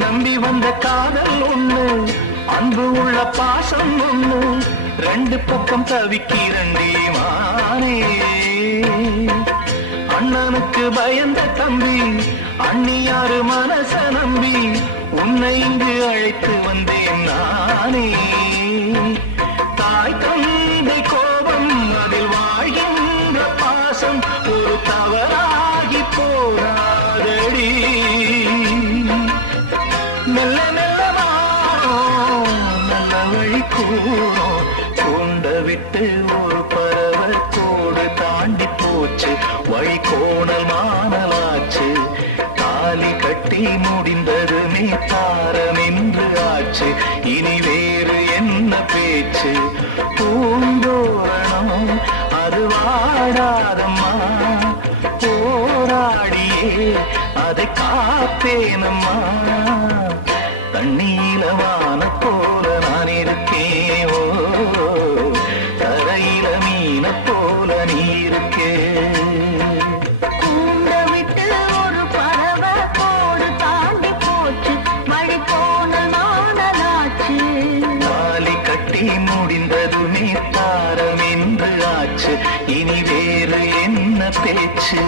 நம்பி வந்த காதல் ஒண்ணு, அன்பு உள்ள பாசம் ஒண்ணு, ரெண்டு பக்கம் தவிக்கிறண்டி மானே. அண்ணனுக்கு பயந்த தம்பி, அண்ணியாரு மனச நம்பி, உன்னை இங்கு அழைத்து வந்தேன் நானே. தாய் தந்தை கோபம், அதில் வாழ்கின்ற பாசம் ஒரு தவறாகி போராதடி. மெல்ல மெல்லமானோ நல்ல வழி கூறும், கூண்ட விட்டு ஒரு பறவை கோடு தாண்டி போச்சு, வழி கோணல் மானலாச்சு. தாலி கட்டி முடிந்ததுமே தாரம் என்று ஆச்சு, இனி வேறு என்ன பேச்சு. பூந்தோரணம் அது வாடாதம்மா, போராடியே அதை காப்பேனம்மா. தண்ணீல வான போல நான் இருக்கேன், ஓ தரையில மீன போல நீ இருக்கே. முடிந்ததுமே தாரம் என்று ஆச்சு, இனி வேறு என்ன பேச்சு.